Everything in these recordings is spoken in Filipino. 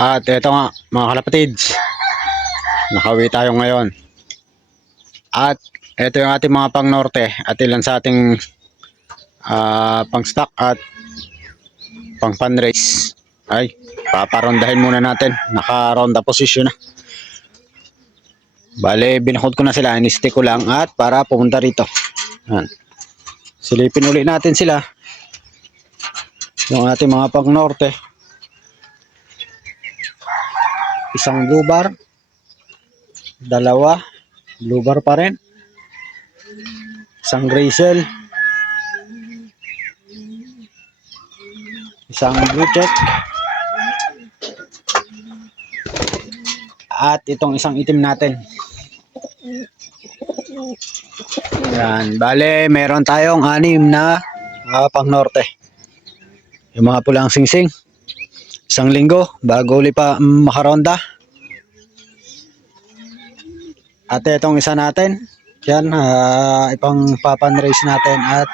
At ito nga mga kalapatids, nakawi tayo ngayon. At ito yung ating mga pang norte at ilan sa ating pang stock at pang fundraise. Ay, paparondahin muna natin. Naka-ronda position na. Bale, binakod ko na sila. Iniste ko lang at para pumunta rito. Yan. Silipin uli natin sila. Yung ating mga pang norte. Isang blue bar. Dalawa. Blue bar pa rin. Isang gray cell. Isang blue check. At itong isang itim natin. Yan. Bale, meron tayong 6 na pang norte. Yung mga pulang singsing. Isang linggo bago uli pa makaronda. At itong isa natin. Yan. Ipang papanrace natin. At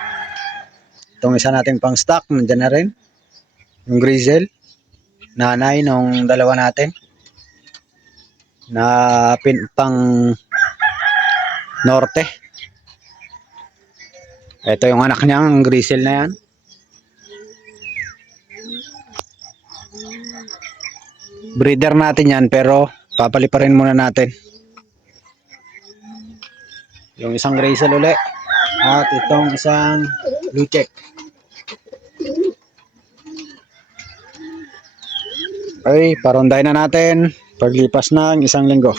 itong isa natin pang stock. Nandyan na rin. Yung grizzle. Nanay nung dalawa natin. Na pang norte. Ito yung anak niya, ang grizzle na yan. Breeder natin yan pero papaliparin muna natin. Yung isang grizzle uli at itong isang blue check. Ay, paronday na natin paglipas ng isang linggo.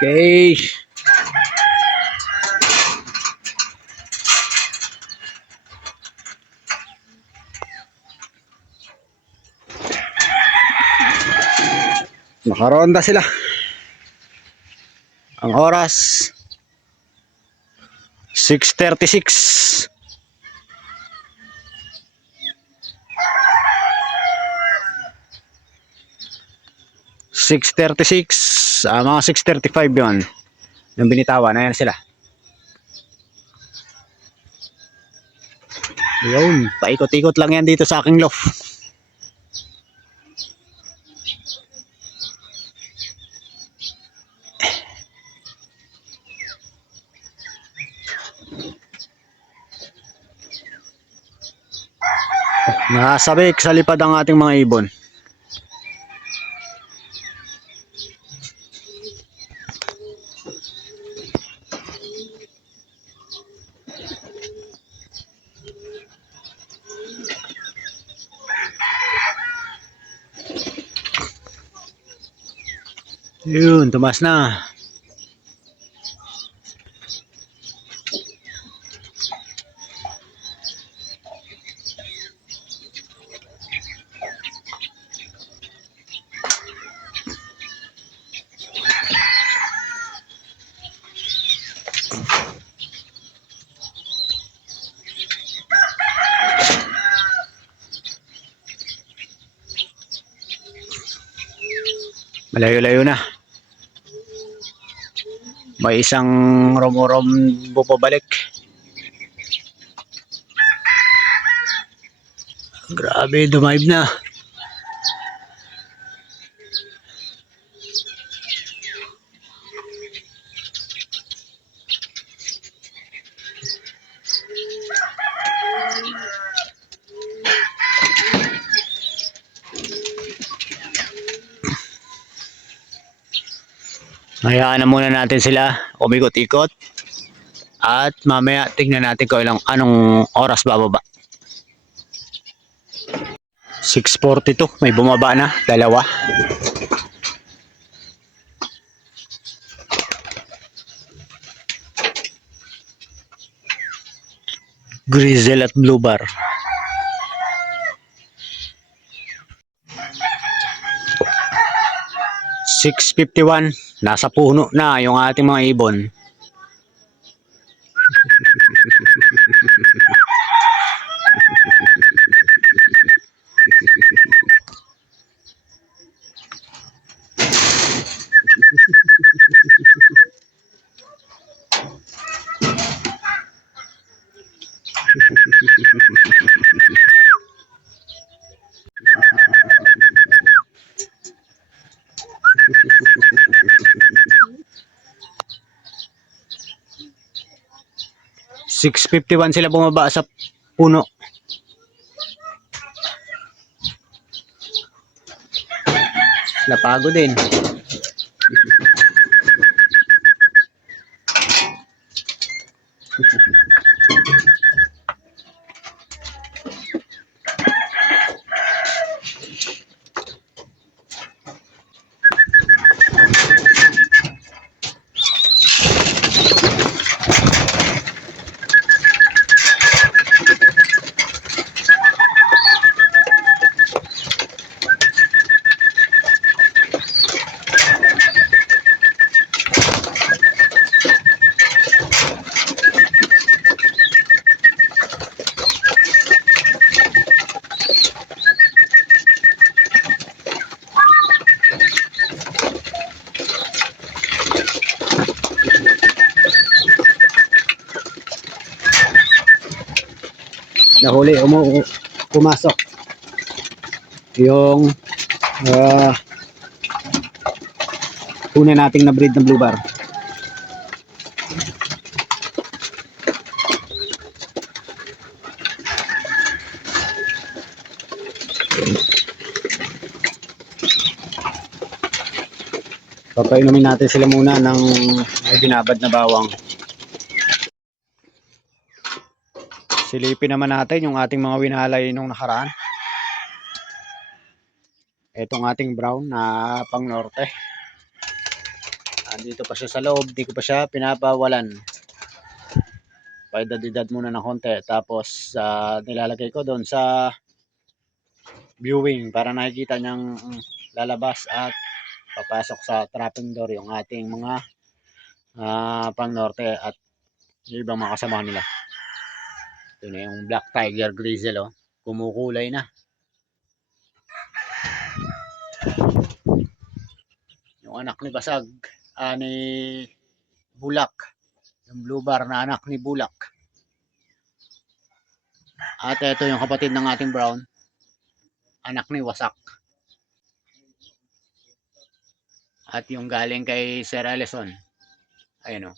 Okay. Nakaronda sila. Ang oras 6:36. Mga 6:35 yon. Nung binitawan, ayan sila. Yun, paikot-ikot lang yan dito sa aking loft. Nasabik sa lipad ang ating mga ibon. Yun, tumas na. Malayo-layo na. May isang romorombo pabalik. Grabe, dumaib na. Hayaan na muna natin sila umikot-ikot at mamaya tingnan natin kung anong oras bababa. 6:42, may bumaba na, dalawa. Grizzle at blue bar. 6:51. Nasa puno na yung ating mga ibon. $6.51 sila bumaba sa puno. Napagod din. Nahuli, pumasok yung una nating na breed ng blue bar. Papainumin natin sila muna ng binabad na bawang. Silipin naman natin yung ating mga winalay nung nakaraan. Itong ating brown na pang norte. Andito pa siya sa loob, di ko pa siya pinapawalan. Paidad-idad muna ng konti. Tapos nilalagay ko doon sa viewing para nakikita niyang lalabas at papasok sa trapping door yung ating mga pang norte at yung ibang mga kasama nila. Ito na yung black tiger grizzle, oh. Kumukulay na. Yung anak ni Basag, ni Bulak. Yung blue bar na anak ni Bulak. At ito yung kapatid ng ating brown, anak ni Wasak. At yung galing kay Sir Ellison, ayun, oh.